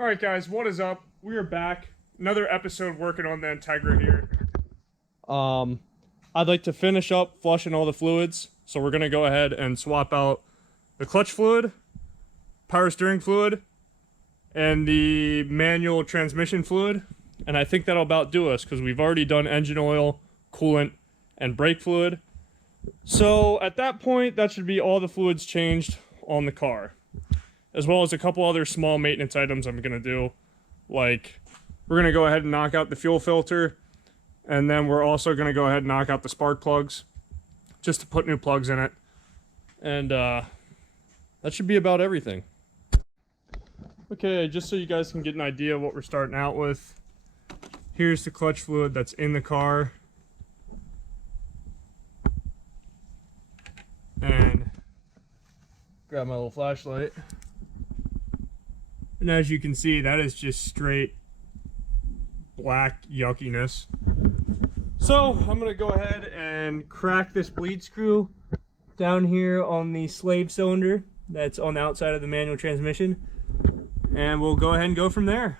Alright guys, what is up? We are back. Another episode working on the Integra here. I'd like to finish up flushing all the fluids. So we're going to go ahead and swap out the clutch fluid, power steering fluid, and the manual transmission fluid. And I think that'll about do us because we've already done engine oil, coolant, and brake fluid. So at that point, that should be all the fluids changed on the car, as well as a couple other small maintenance items I'm going to do. Like, we're going to go ahead and knock out the fuel filter, and then we're also going to go ahead and knock out the spark plugs, just to put new plugs in it. And that should be about everything. Okay, just so you guys can get an idea of what we're starting out with, here's the clutch fluid that's in the car. And grab my little flashlight. And as you can see, that is just straight black yuckiness. So I'm gonna go ahead and crack this bleed screw down here on the slave cylinder that's on the outside of the manual transmission, and we'll go ahead and go from there.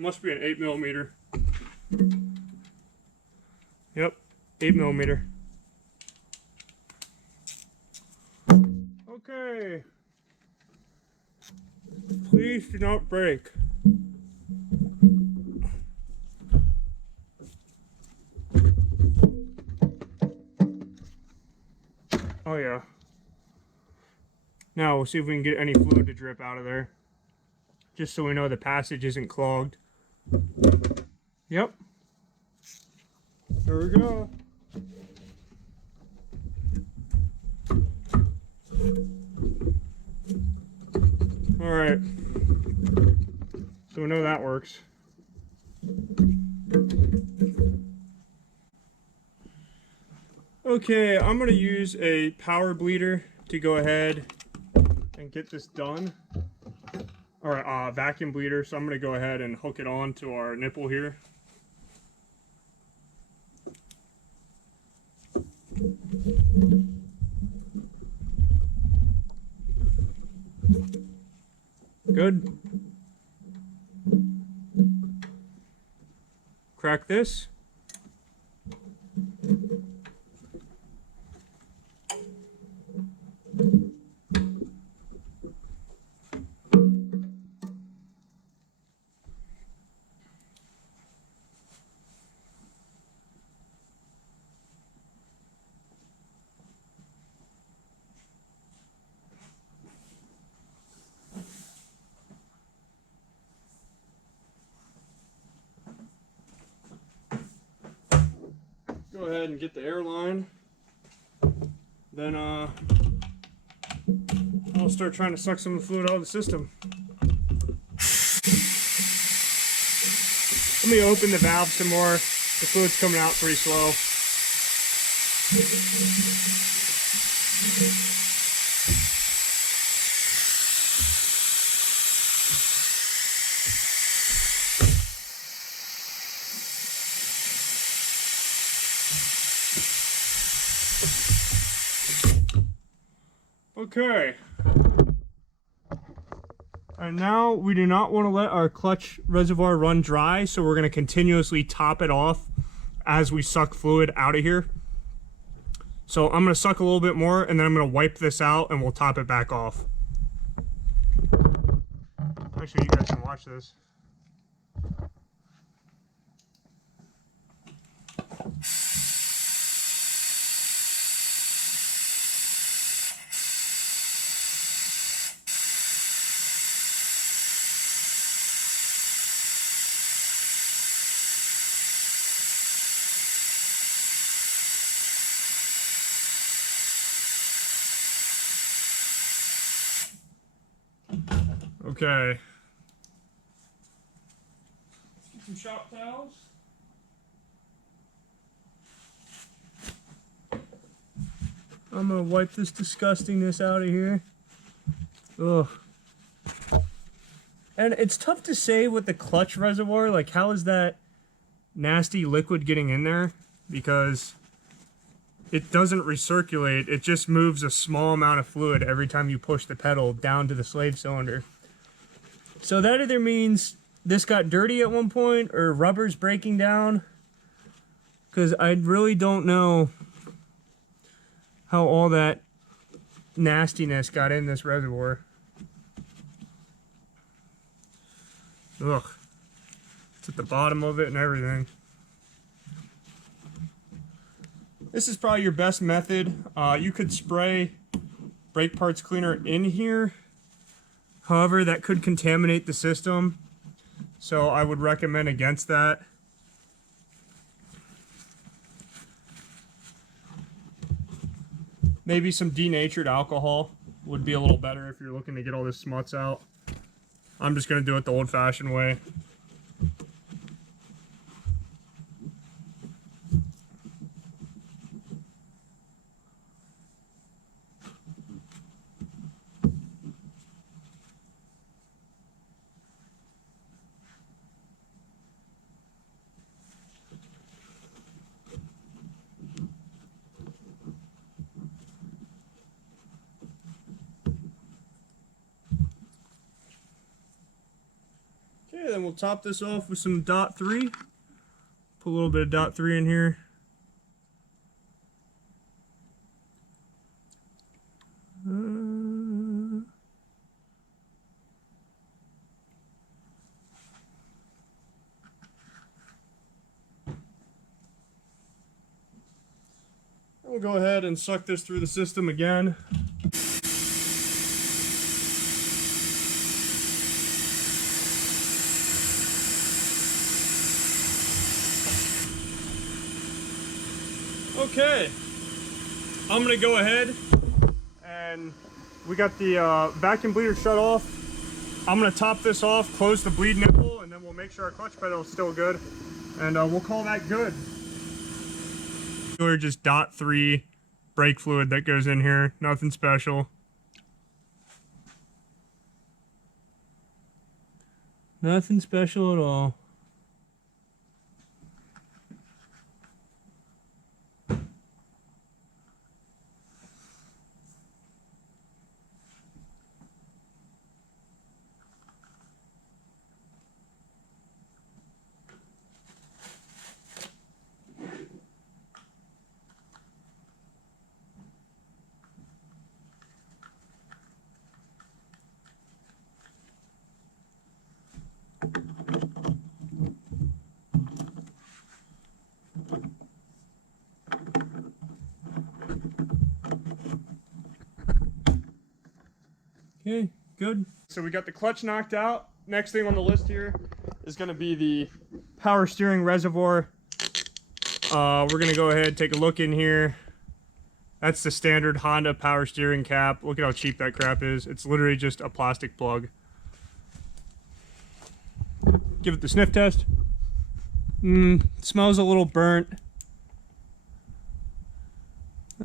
Must be an 8mm. Yep, 8mm. Okay. Please do not break. Oh yeah. Now we'll see if we can get any fluid to drip out of there, just so we know the passage isn't clogged. Yep. There we go. Alright. So we know that works. Okay, I'm going to use a power bleeder to go ahead and get this done. Or a vacuum bleeder, so I'm going to go ahead and hook it on to our nipple here. Good. Crack this. Go ahead and get the air line. Then I'll start trying to suck some of the fluid out of the system. Let me open the valve some more. The fluid's coming out pretty slow. Okay. And now we do not want to let our clutch reservoir run dry, so we're going to continuously top it off as we suck fluid out of here. So I'm going to suck a little bit more, and then I'm going to wipe this out, and we'll top it back off. Actually, you guys can watch this. Okay. Get some shop towels. I'm gonna wipe this disgustingness out of here. Ugh. And it's tough to say with the clutch reservoir, like how is that nasty liquid getting in there? Because it doesn't recirculate, it just moves a small amount of fluid every time you push the pedal down to the slave cylinder. So that either means this got dirty at one point or rubber's breaking down, because I really don't know how all that nastiness got in this reservoir. Ugh. It's at the bottom of it and everything. This is probably your best method. You could spray brake parts cleaner in here. However, that could contaminate the system. So I would recommend against that. Maybe some denatured alcohol would be a little better if you're looking to get all this smuts out. I'm just going to do it the old-fashioned way. Okay, then we'll top this off with some .3. Put a little bit of .3 in here. We'll go ahead and suck this through the system again. Okay, I'm gonna go ahead and we got the vacuum bleeder shut off. I'm gonna top this off, close the bleed nipple, and then we'll make sure our clutch pedal is still good, and we'll call that good. Or just .3 brake fluid that goes in here, nothing special. Nothing special at all. Okay, good. So we got the clutch knocked out. Next thing on the list here is going to be the power steering reservoir. We're going to go ahead and take a look in here. That's the standard Honda power steering cap. Look at how cheap that crap is. It's literally just a plastic plug. Give it the sniff test. Smells a little burnt.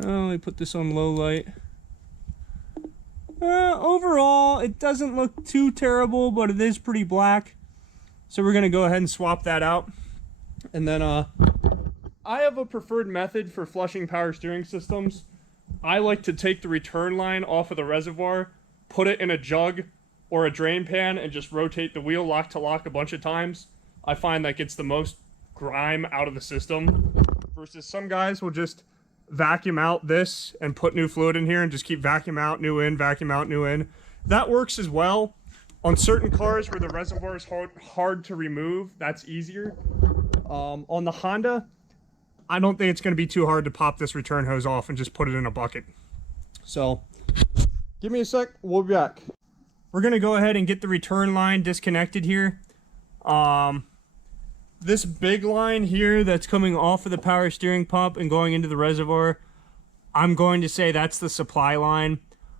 Oh, let me put this on low light. Overall, it doesn't look too terrible, but it is pretty black. So we're going to go ahead and swap that out. And then I have a preferred method for flushing power steering systems. I like to take the return line off of the reservoir, put it in a jug or a drain pan, and just rotate the wheel lock to lock a bunch of times. I find that gets the most grime out of the system. Versus some guys will just vacuum out this and put new fluid in here and just keep vacuum out, new in, vacuum out, new in. That works as well. On certain cars where the reservoir is hard to remove, that's easier. On the Honda, I don't think it's going to be too hard to pop this return hose off and just put it in a bucket. So, give me a sec, we'll be back. We're going to go ahead and get the return line disconnected here. This big line here that's coming off of the power steering pump and going into the reservoir, I'm going to say that's the supply line.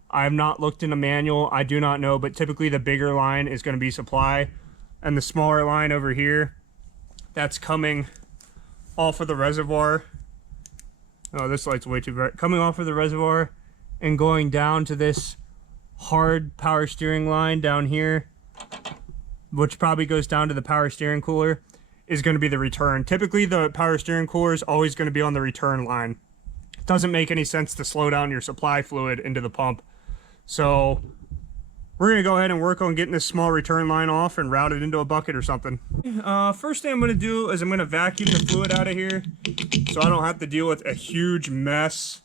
I have not looked in a manual, I do not know, but typically the bigger line is going to be supply. And the smaller line over here, that's coming off of the reservoir. Oh, this light's way too bright. Coming off of the reservoir and going down to this hard power steering line down here, which probably goes down to the power steering cooler, is going to be the return. Typically the power steering cooler is always going to be on the return line. It doesn't make any sense to slow down your supply fluid into the pump. So we're going to go ahead and work on getting this small return line off and route it into a bucket or something. First thing I'm going to do is I'm going to vacuum the fluid out of here so I don't have to deal with a huge mess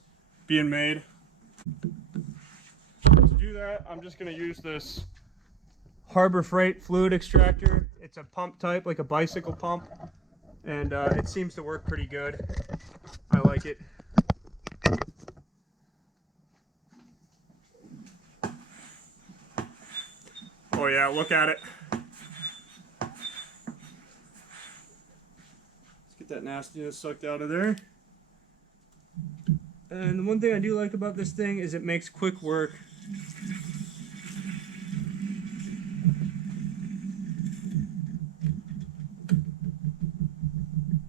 being made. To do that, I'm just going to use this Harbor Freight fluid extractor. It's a pump type, like a bicycle pump, and it seems to work pretty good. I like it. Oh yeah, look at it. Let's get that nastiness sucked out of there. And the one thing I do like about this thing is it makes quick work.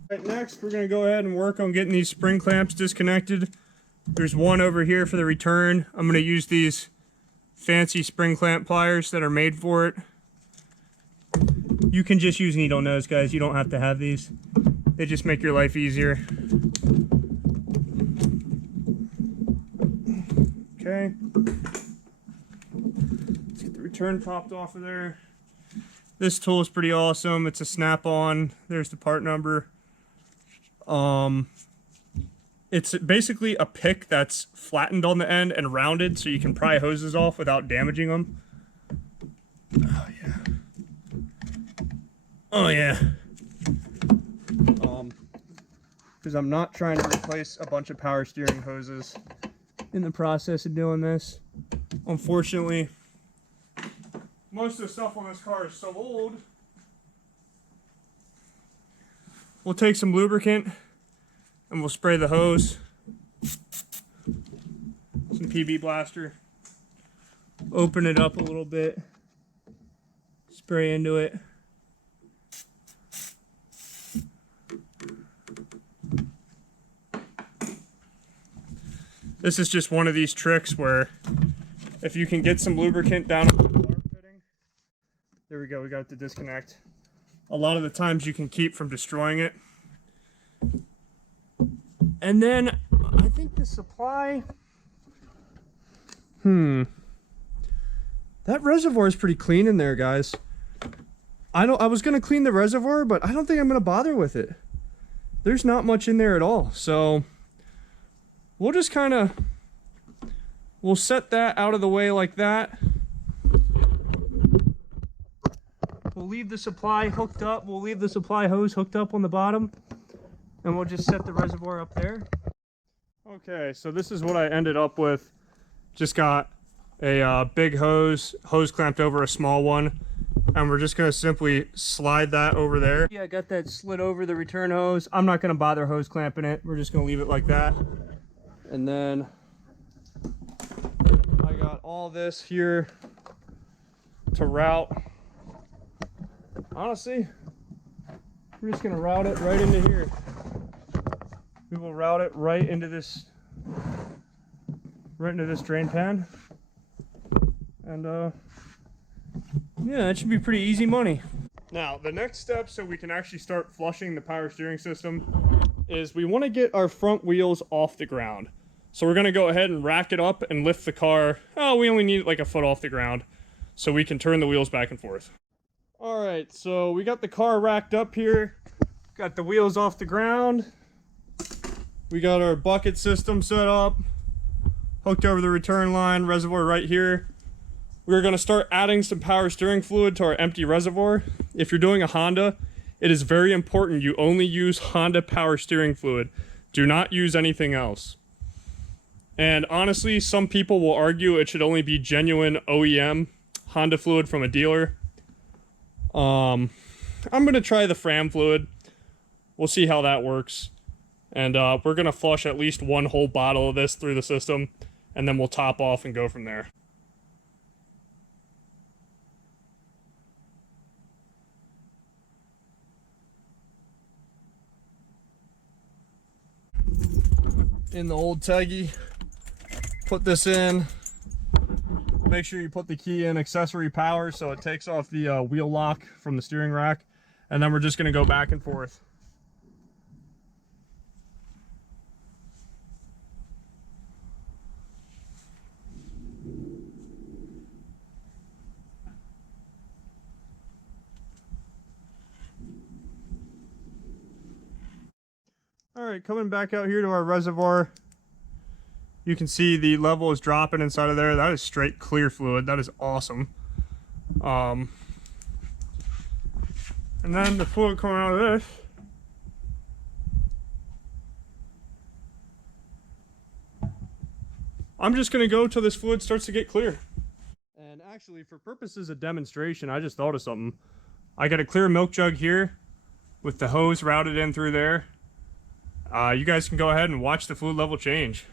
Right, next we're going to go ahead and work on getting these spring clamps disconnected. There's one over here for the return. I'm going to use these fancy spring clamp pliers that are made for it. You can just use needle nose, guys. You don't have to have these. They just make your life easier. Okay. Let's get the return popped off of there. This tool is pretty awesome. It's a snap-on. There's the part number. It's basically a pick that's flattened on the end and rounded so you can pry hoses off without damaging them. Oh yeah. Oh yeah. Because I'm not trying to replace a bunch of power steering hoses in the process of doing this. Unfortunately, most of the stuff on this car is so old. We'll take some lubricant and we'll spray the hose. Some PB Blaster. Open it up a little bit. Spray into it. This is just one of these tricks where if you can get some lubricant down on the arm fitting. There we go, we got it to disconnect. A lot of the times you can keep from destroying it. And then I think the supply, that reservoir is pretty clean in there, guys. I was gonna clean the reservoir, but I don't think I'm gonna bother with it. There's not much in there at all, so we'll just we'll set that out of the way like that. We'll leave the supply hooked up. We'll leave the supply hose hooked up on the bottom. And we'll just set the reservoir up there. Okay, so this is what I ended up with. Just got a big hose clamped over a small one. And we're just going to simply slide that over there. Yeah, I got that slid over the return hose. I'm not going to bother hose clamping it. We're just going to leave it like that. And then I got all this here to route. Honestly, we're just going to route it right into here. We will route it right into this drain pan. And yeah, that should be pretty easy money. Now, the next step so we can actually start flushing the power steering system is we want to get our front wheels off the ground. So we're going to go ahead and rack it up and lift the car. Oh, we only need like a foot off the ground so we can turn the wheels back and forth. All right, so we got the car racked up here. Got the wheels off the ground. We got our bucket system set up, hooked over the return line, reservoir right here. We're going to start adding some power steering fluid to our empty reservoir. If you're doing a Honda, it is very important you only use Honda power steering fluid. Do not use anything else. And honestly, some people will argue it should only be genuine OEM Honda fluid from a dealer. I'm going to try the Fram fluid. We'll see how that works. And we're going to flush at least one whole bottle of this through the system, and then we'll top off and go from there. In the old Teggy, put this in, make sure you put the key in accessory power so it takes off the wheel lock from the steering rack. And then we're just gonna go back and forth. All right, coming back out here to our reservoir, you can see the level is dropping inside of there. That is straight clear fluid. That is awesome. And then the fluid coming out of this, I'm just gonna go till this fluid starts to get clear. And actually, for purposes of demonstration, I just thought of something. I got a clear milk jug here with the hose routed in through there. You guys can go ahead and watch the fluid level change.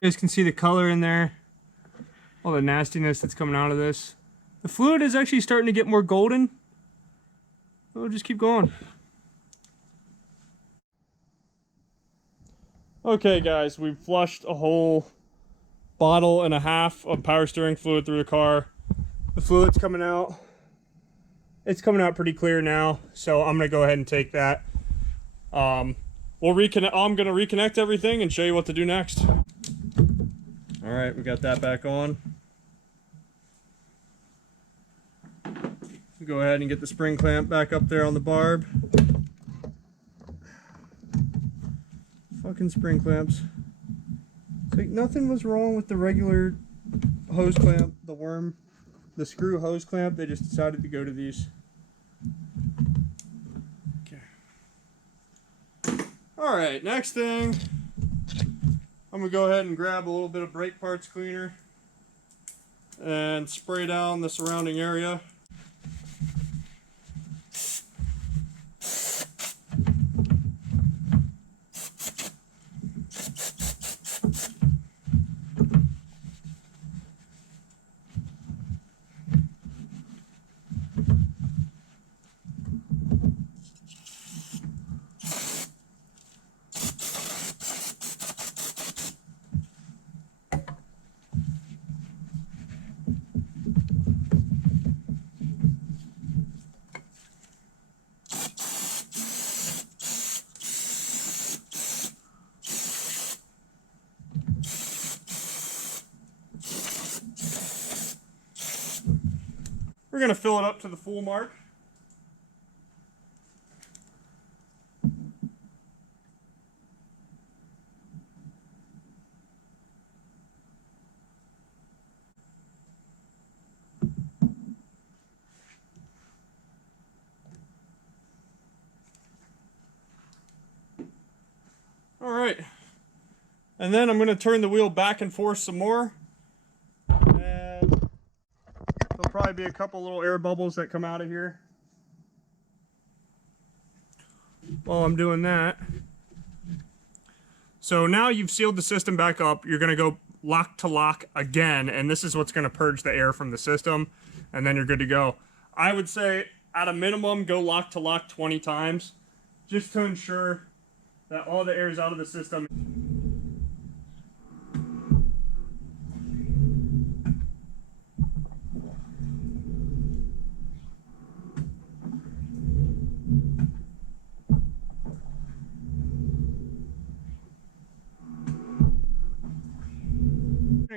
You guys can see the color in there, all the nastiness that's coming out of this. The fluid is actually starting to get more golden. We'll just keep going. Okay guys, we've flushed a whole bottle and a half of power steering fluid through the car. The fluid's coming out. It's coming out pretty clear now, so I'm gonna go ahead and take that. We'll reconnect. I'm gonna reconnect everything and show you what to do next. All right, we got that back on. Go ahead and get the spring clamp back up there on the barb. Fucking spring clamps. It's like nothing was wrong with the regular hose clamp, the screw hose clamp. They just decided to go to these. Okay. All right, next thing, I'm gonna go ahead and grab a little bit of brake parts cleaner and spray down the surrounding area. We're going to fill it up to the full mark. All right. And then I'm going to turn the wheel back and forth some more. There'll probably be a couple little air bubbles that come out of here while I'm doing that. So now you've sealed the system back up, you're going to go lock to lock again, and this is what's going to purge the air from the system, and then you're good to go. I would say at a minimum go lock to lock 20 times just to ensure that all the air is out of the system.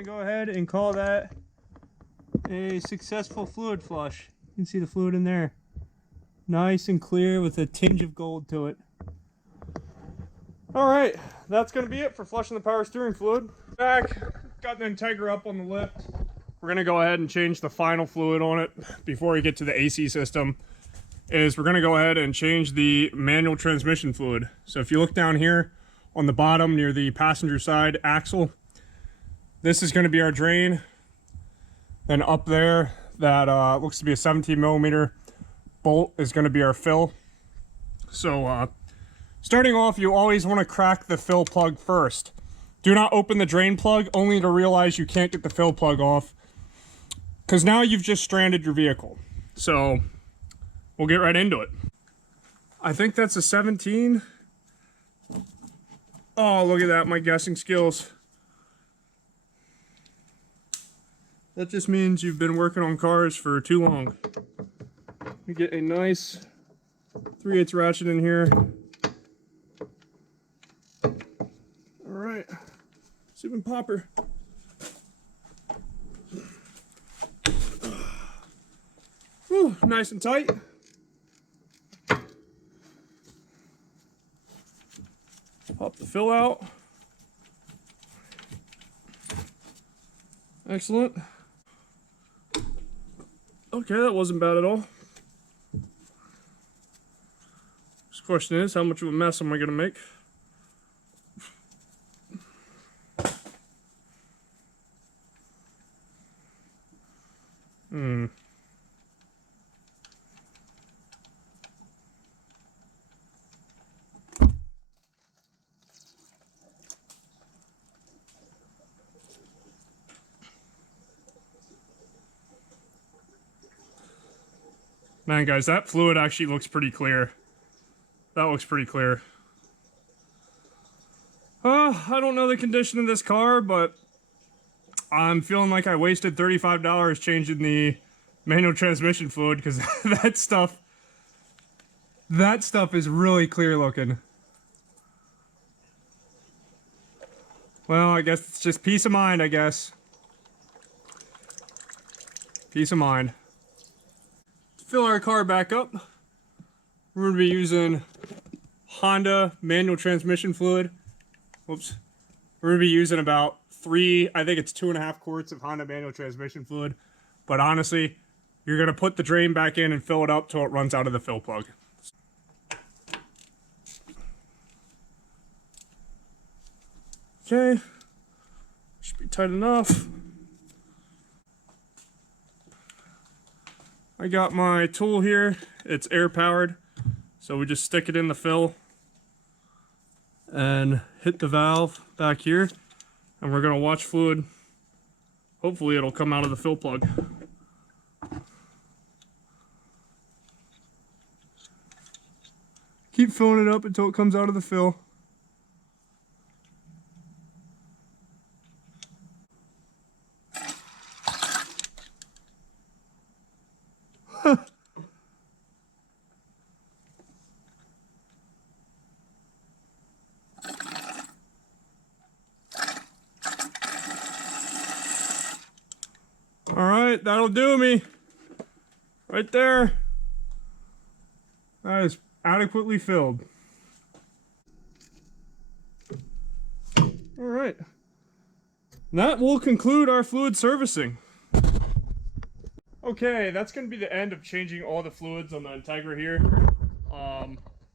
Go ahead and call that a successful fluid flush. You can see the fluid in there. Nice and clear with a tinge of gold to it. Alright, that's going to be it for flushing the power steering fluid. Back, got the Integra up on the lift. We're going to go ahead and change the final fluid on it before we get to the AC system. We're going to go ahead and change the manual transmission fluid. So if you look down here on the bottom near the passenger side axle, this is going to be our drain. Then up there, that looks to be a 17 millimeter bolt is going to be our fill. So starting off, you always want to crack the fill plug first. Do not open the drain plug, only to realize you can't get the fill plug off, because now you've just stranded your vehicle. So we'll get right into it. I think that's a 17. Oh, look at that, my guessing skills. That just means you've been working on cars for too long. You get a nice 3/8 ratchet in here. Alright, super popper. Whew, nice and tight. Pop the fill out. Excellent. Okay, that wasn't bad at all. This question is, how much of a mess am I gonna make? Man, guys, that fluid actually looks pretty clear. That looks pretty clear. I don't know the condition of this car, but I'm feeling like I wasted $35 changing the manual transmission fluid, because that stuff is really clear looking. Well, I guess it's just peace of mind, I guess. Peace of mind. To fill our car back up, we're going to be using Honda manual transmission fluid. Whoops. We're going to be using about I think it's 2.5 quarts of Honda manual transmission fluid. But honestly, you're going to put the drain back in and fill it up till it runs out of the fill plug. Okay. Should be tight enough. I got my tool here. It's air powered. So we just stick it in the fill and hit the valve back here. And we're going to watch fluid. Hopefully it'll come out of the fill plug. Keep filling it up until it comes out of the fill. Alright, that'll do me. Right there. That is adequately filled. Alright. That will conclude our fluid servicing. Okay, that's going to be the end of changing all the fluids on the Integra here.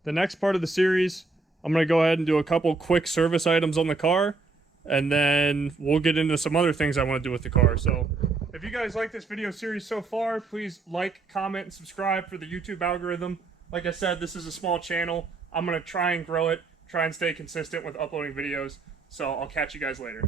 The next part of the series, I'm going to go ahead and do a couple quick service items on the car, and then we'll get into some other things I want to do with the car. So, if you guys like this video series so far, please like, comment, and subscribe for the YouTube algorithm. Like I said, this is a small channel. I'm going to try and grow it, try and stay consistent with uploading videos. So, I'll catch you guys later.